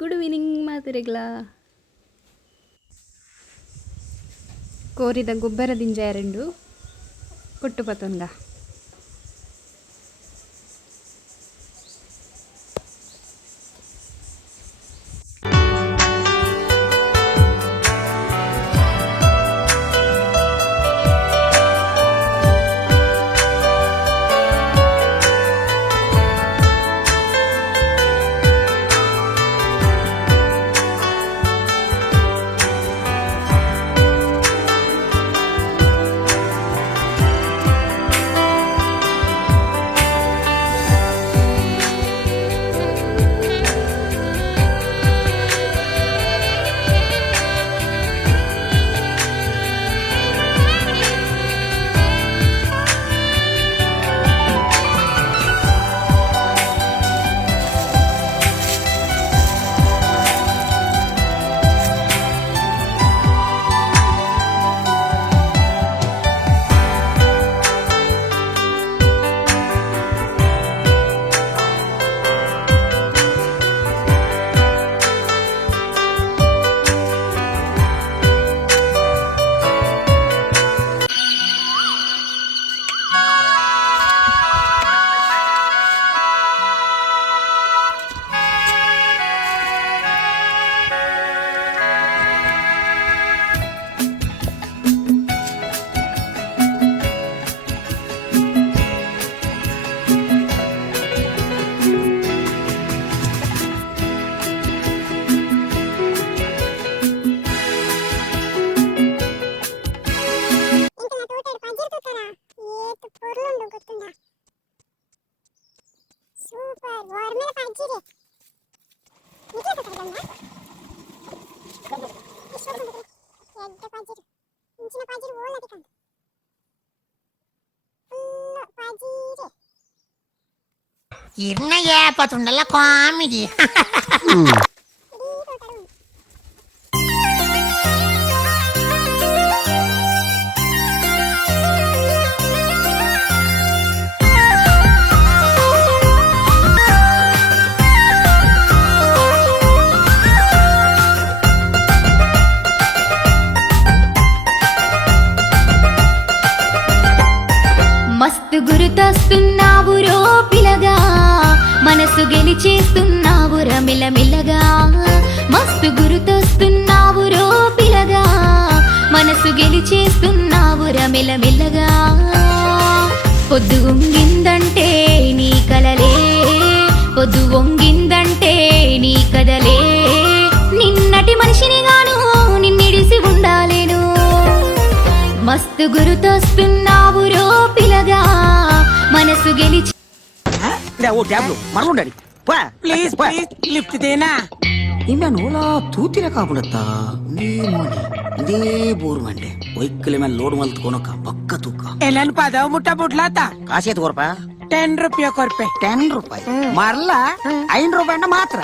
good evening ಮಾತಿರೆಗ್ಲ ಕೋರಿದ ಗೊಬ್ಬರದಿಂದ ಎರಡು ಕೊಟ್ಟುಪತೊಂಗ ಇರ್ನಯ್ಯ ಪತುಂಡಲ್ಲ ಕಾಮಿಡಿ మస్తు గుర్తొస్తున్నావు రో పిలగా మనసు గెలిచేస్తున్నావు రమిలమిలగా మస్తు గుర్తొస్తున్నావు రో పిలగా మనసు గెలిచేస్తున్నావు రమిలమిలగా పొద్దు వంగిందంటే నీ కలలే పొద్దు వంగిందంటే నీ కదలే నిన్నటి మనిషిని గాను నిన్నిడిసి ఉండాలేను మస్తు గుర్తొస్తున్నావు రో పిలగా మనసు గెలిచి ప్లీజ్ ప్లీజ్ లిఫ్ట్ దేనా ಇನ್ನ ನೋಲ ತೂತಿನ ಕಾಪುಡತ್ತ ನೀ ಮೋನಿ ಇದೇ ಬೋರು ಮಂಡೆ ಒಯ್ಕಲ ಮೇಲೆ ಲೋಡ್ ಮಲ್ತ್ಕೊನಕ ಪಕ್ಕ ತೂಕ ಎಲ್ಲನ್ ಪದವ ಮುಟ್ಟ ಬುಡ್ಲಾತ ಕಾಸೇತ್ ಕೊರಪ 10 ರೂಪಾಯಿ ಕೊರ್ಪೆ 10 ರೂಪಾಯಿ ಮರ್ಲ 5 ರೂಪಾಯಿ ಮಾತ್ರ